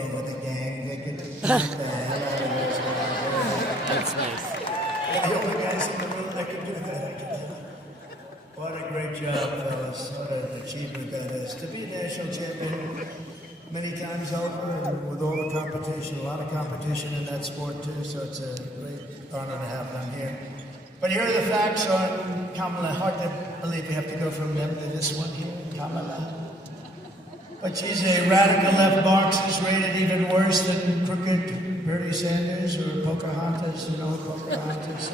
over the gang. They could beat the hell out of those guys. That's nice. They're the only guys in the room that can do that. What a great job, fellas. What an achievement that is. To be national champion many times over, and with all the competition, a lot of competition in that sport too, so it's a great honor to have them here. But here are the facts on Kamala. Hard to believe we have to go from them to this one here, Kamala. But she's a radical left Marxist, rated even worse than crooked Bernie Sanders or Pocahontas, you know, Pocahontas.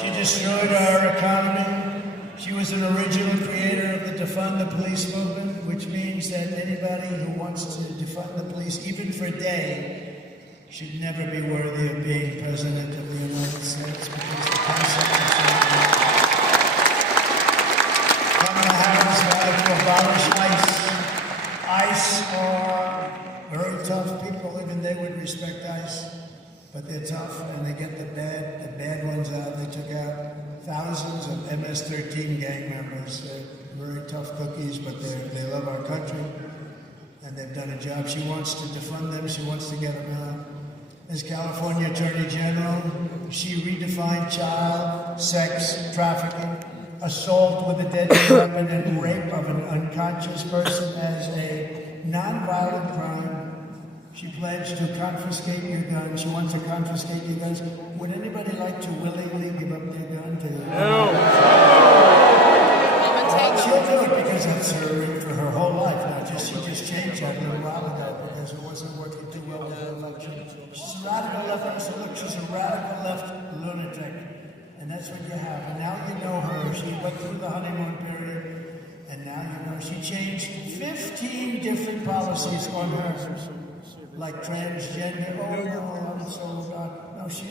She destroyed our economy. She was an original creator of the defund the police movement, which means that anybody who wants to defund the police, even for a day, should never be worthy of being president of the United States, because the Constitution. Kamala Harris vowed to abolish ICE. ICE are very tough people, even they would respect ICE, but they're tough and they get the bad ones out. They took out thousands of MS-13 gang members. They're very tough cookies, but they love our country and they've done a job. She wants to defund them. She wants to get them out. As California Attorney General, she redefined child sex trafficking, assault with a deadly weapon, and rape of an unconscious person as a non-violent crime. She pledged to confiscate your guns. She wants to confiscate your guns. Would anybody like to willingly give up their gun to you? No. She'll do it because it's her for her whole life. She just changed that a little while ago because it wasn't working too well with her election. She's a radical left. So look, she's a radical left lunatic. And that's what you have. And now you know her. She went through the honeymoon period. And now you know she changed 15 different policies on her. Like transgender. Oh, no, I'm so not. No, she,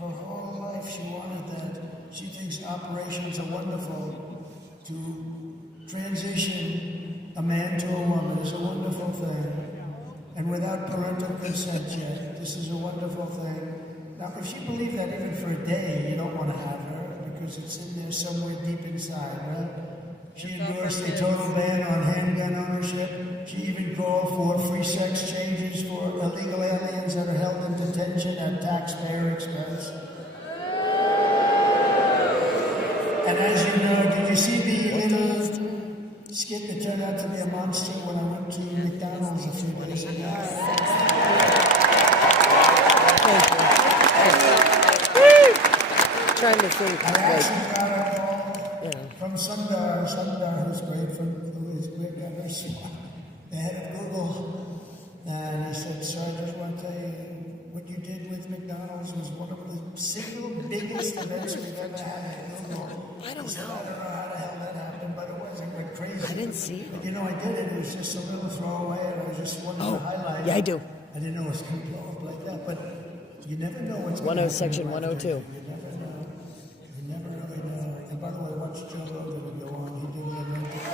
her whole life she wanted that. She thinks operations are wonderful. To transition a man to a woman is a wonderful thing. And without parental consent yet, this is a wonderful thing. Now, if she believed that even for a day, you don't want to have her because it's in there somewhere deep inside, right? She endorsed a total ban on handgun ownership. She even called for free sex changes for illegal aliens that are held in detention at taxpayer expense. And as you know, did you see the little skit that turned out to be a monster when I went to McDonald's a few days ago? Trying to think. I actually got a call from Sundar who's great, who is great, very smart, the head of Google, and he said, "Sir, I just want to tell you, what you did with McDonald's was one of the single biggest events we've ever had at Google." I don't know. I don't know how the hell that happened, but it wasn't like crazy. I didn't see it. But you know, I did it. It was just a little throwaway, and I just wanted to highlight. Yeah, I do. I didn't know it was going to blow up like that, but you never know what's going to happen. Section 102. You never really know. And by the way, watch Joe Rogan go on. He did the Olympic.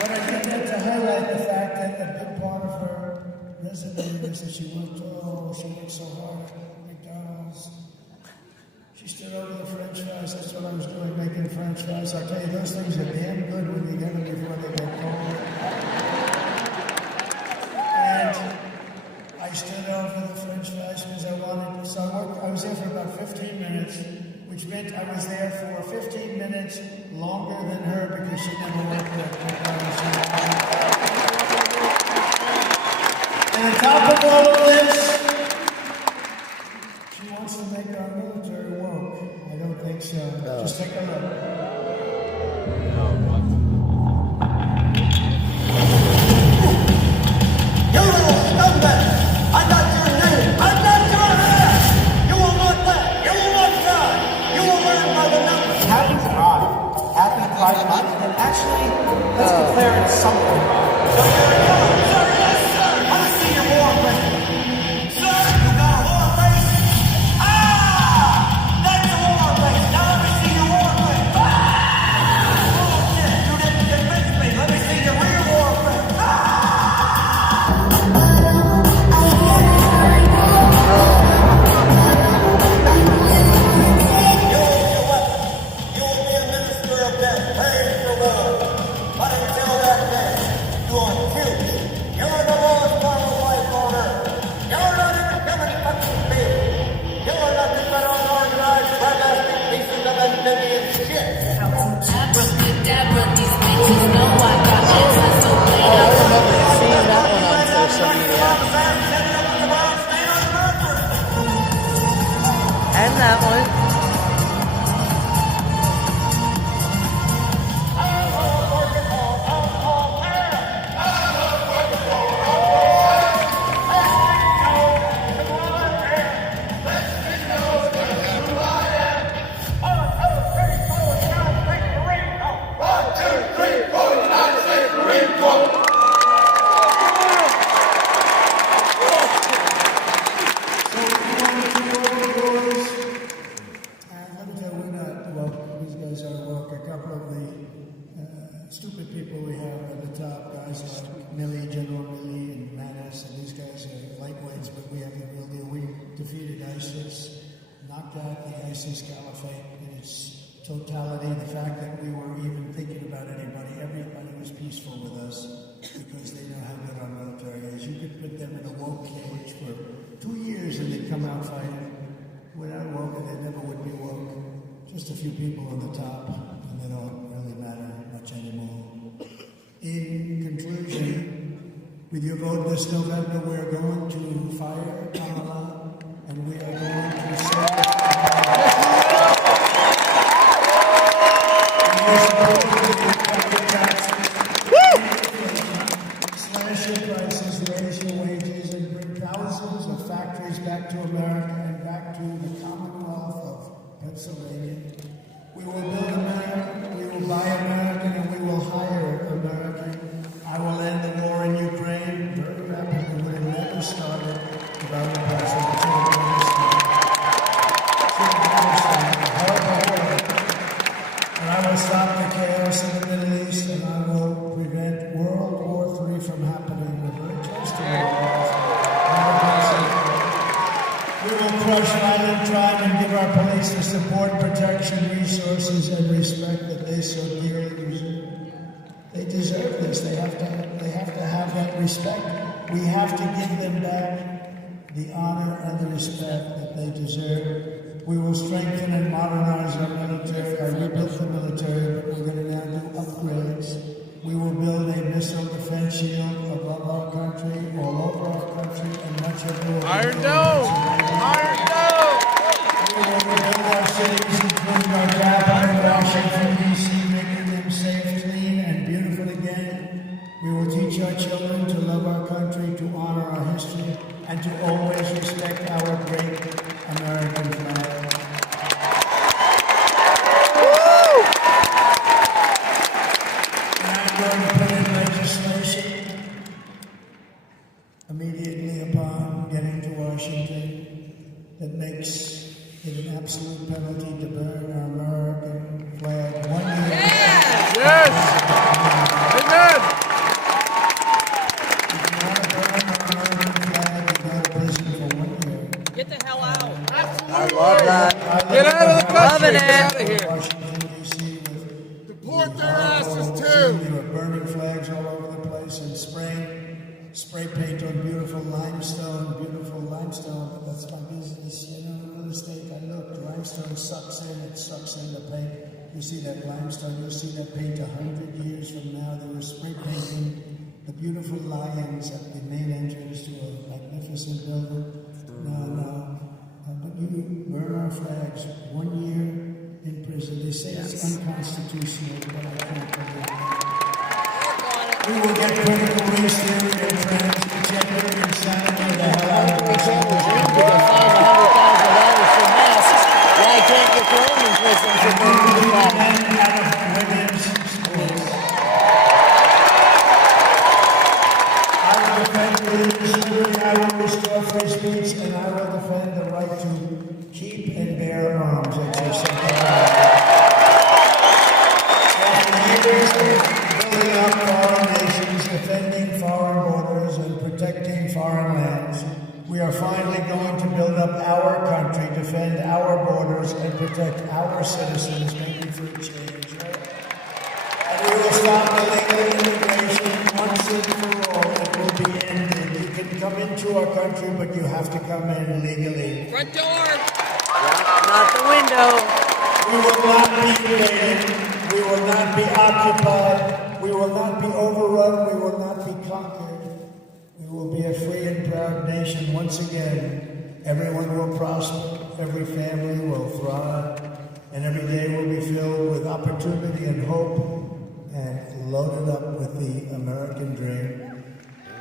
But I did that to highlight the fact that a big part of her resume is that she worked so hard at McDonald's. She stood over the French fries. That's what I was doing, making French fries. I'll tell you, those things are damn good when you get them before they get cold. And I stood over the French fries because I wanted. So I was there for about 15 minutes, which meant I was there for 15 minutes longer than her because she never worked at McDonald's. And on top of all of this, she wants to make our military woke. I don't think so. Just take a look. You little scumbag! I got your name! I got your hair! You will not laugh! You will not cry! You will learn by the numbers! Happy Pride. Happy Pride Month. And actually, let's declare it something. So you're a killer, sir? Yes, sir! Let me see your war record. Sir, you got a war face? Ah! That's a war face! Now let me see your war face! Ah! Bullshit! You didn't convince me! Let me see your real war face! Ah! You will be a minister of death, paid for love. couple of the stupid people we have at the top, guys like Milley, General Milley, and Mattis, and these guys are lightweights, but we have the real deal. We defeated ISIS, knocked out the ISIS caliphate in its totality. The fact that we were even thinking about everybody was peaceful with us because they know how good our military is. You could put them in a woke cage for 2 years and they'd come out fighting. Without woke, they never would be woke. Just a few people on the top, and they don't really matter much anymore. In conclusion, with your vote this November, we're going to fire Kamala, and we are going to slash your prices, raise your wages, and bring thousands of factories back to America and back to the Commonwealth of Pennsylvania. We will build America, we will buy American, and we will hire American. I will end the war in Ukraine very rapidly. Would have never started without the president. And I will stop the chaos in the Middle East, and I will prevent World War III from happening. We're very close to World War III. We will crush violent crime and give our police the support, protection, resources, and respect that they so dearly deserve. They deserve this. They have to have that respect. We have to give them back the honor and the respect that they deserve. We will strengthen and modernize our military. I rebuilt the military, but we're going to now do upgrades. We will build a missile defense shield above our country, all over our country, and much of the world. Iron Dome! Iron Dome! We will rebuild our cities, including our capital, Washington, D.C., making them safe, clean, and beautiful again. We will teach our children to love our country, to honor our history, and to always respect our great American flag. And I'm going to put in legislation immediately upon getting to Washington that makes it an absolute penalty to burn our American flag 1 year. Yes! Amen! If you want to burn our American flag, you go to prison for 1 year. Get the hell out. I love that. Get out of the country. Get out of here. Washington, D.C. with Deport their asses We too. were burning flags all over the place and spray paint on beautiful limestone. But that's my business, real estate. I looked, limestone sucks in the paint. You see that limestone, you'll see that paint 100 years from now. They were spray painting the beautiful lions at the main entrance to a magnificent building. No. But you burn our flags 1 year in prison. They say it's unconstitutional, but I can't believe it. We will get critical race theory and transgender insanity the hell out of us. Why can't you throw him in prison for burning the flag? Out of women's schools. I will defend religious liberty, I will restore free speech, and I will defend the right to keep and bear arms. That's your second right. After years of building up foreign nations, defending foreign borders, and protecting foreign lands, we are finally going to build up our country, defend our borders, and protect our citizens, making free change. Right? And we will stop illegal immigration once and for all. It will be ended. You can come into our country, but you have to come in legally. Front door. Not the window. We will not be invaded. We will not be occupied. We will not be overrun. We will not be conquered. We will be a free and proud nation once again. Everyone will prosper. Every family will thrive. And every day will be filled with opportunity and hope and loaded up with the American dream.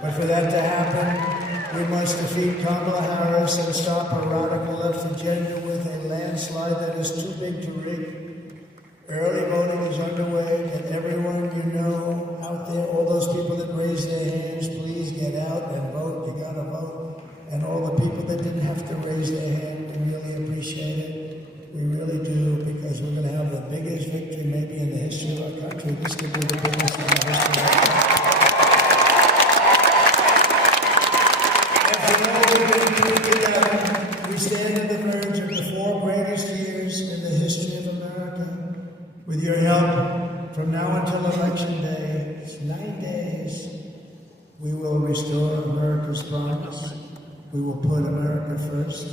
But for that to happen, we must defeat Kamala Harris and stop a radical left agenda with a landslide that is too big to rig. Early voting is underway, and everyone you know out there, all those people that raised their hands, please get out and vote. You gotta vote. And all the people that didn't have to raise their hand, we really appreciate it. We really do, because we're gonna have the biggest victory maybe in the history country. This could be the biggest in the history of our country. We stand on the verge of the 4 greatest years in the history of America. With your help, from now until Election Day, it's 9 days, we will restore America's promise. We will put America first,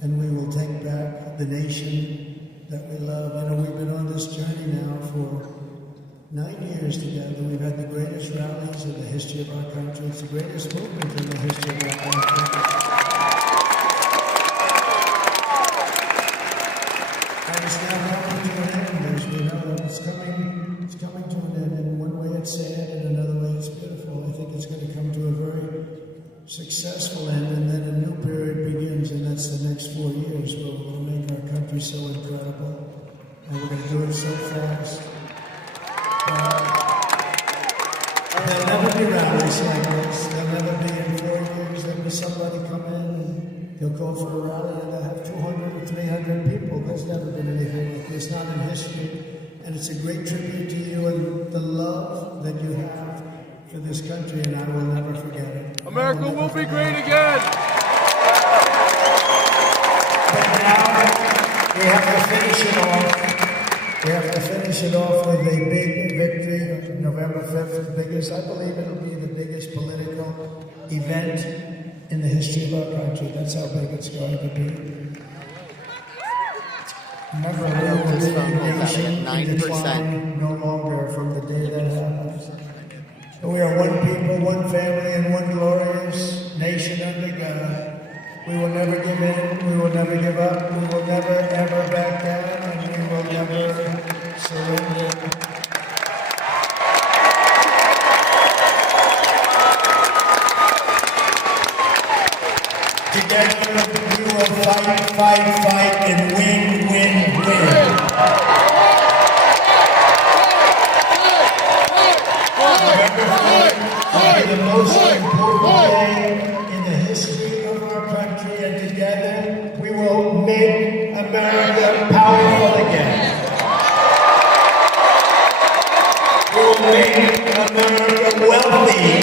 and we will take back the nation that we love. You know, we've been on this journey now for 9 years together. We've had the greatest rallies in the history of our country. It's the greatest movement in the history of our country. And it's now coming to an end, as we know. It's coming to an end. In one way it's sad, and another way it's beautiful. I think it's going to come to a very successful end, and then a new period begins, and that's the next 4 years where we're going to make our country so incredible, and we're going to do it so fast. There'll never be rallies like this. There'll never be in 4 years. There'll be somebody come in and he'll go for a rally and they'll have 200 or 300 people. There's never been anything like this, not in history. And it's a great tribute to you and the love that you have for this country, and I will never forget it. America will be great again. But now we have to finish it off. We have to finish it off with a big victory on November 5th. The biggest, I believe it'll be the biggest political event in the history of our country. That's how big it's going to be. Remember, we will be a nation in decline no longer from the day that happens. We are one people, one family, and one glorious nation under God. We will never give in, we will never give up, we will never ever back down, and we will never surrender. Together we will fight, and win. The most important day in the history of our country, and together we will make America powerful again. We will make America wealthy